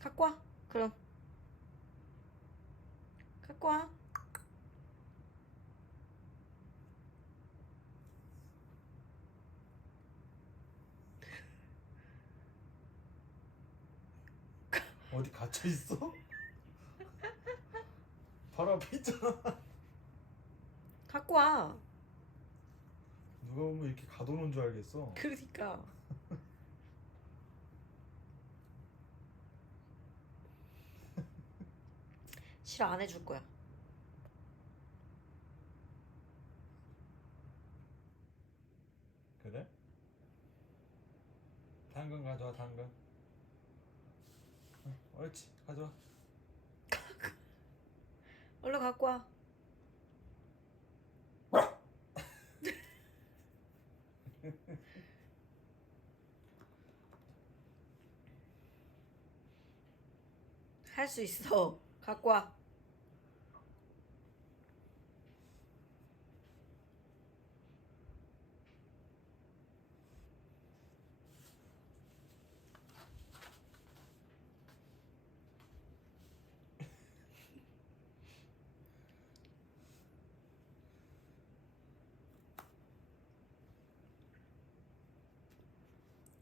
갖고 와. 그럼 갖고 와. 어디 갇혀 있어? 바로 앞에 있잖아. 갖고 와. 누가 보면 이렇게 가둬놓은 줄 알겠어. 그러니까. 싫어, 안 해줄 거야. 그래? 당근 가져와, 당근. 옳지, 가져와. 얼른 갖고 와. 할 수 있어. 갖고 와.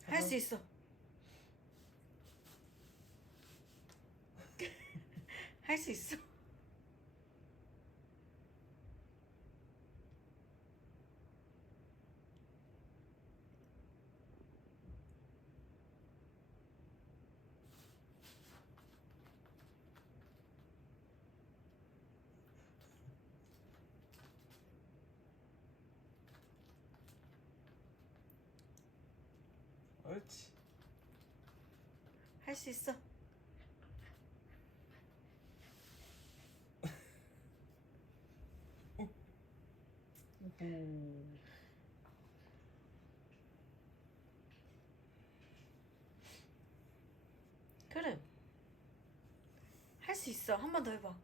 할 수 있어. 할 수 있어. 옳지. 할 수 있어. 그래. 할 수 있어. 한 번 더 해봐.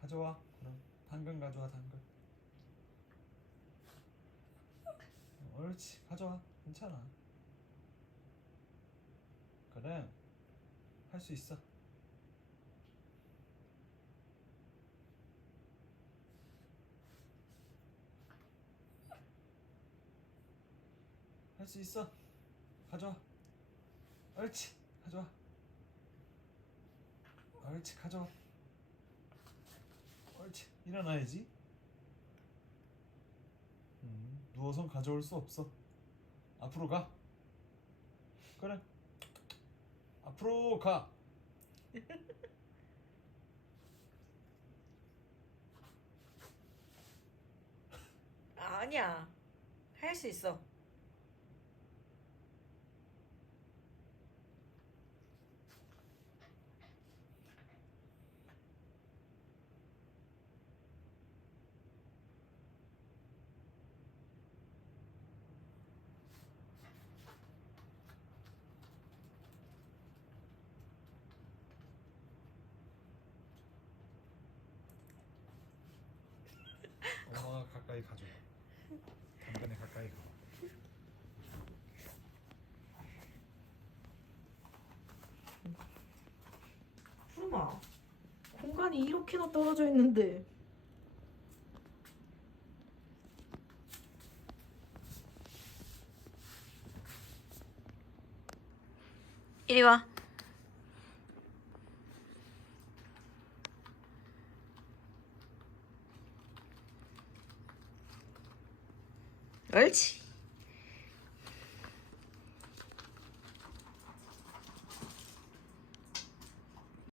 가져와. 그럼 당근 가져와, 당근. 옳지, 가져와. 괜찮아. 그래, 할 수 있어. 할 수 있어. 가져와. 옳지, 가져와. 옳지, 가져와. 옳지, 일어나야지. 누워선 가져올 수 없어. 앞으로 가. 그래, 앞으로 가. 아니야. 할 수 있어. 엄마가 가까이 가져가. 당근에 가까이 가. 푸르마, 공간이 이렇게나 떨어져 있는데. 이리 와. 옳지.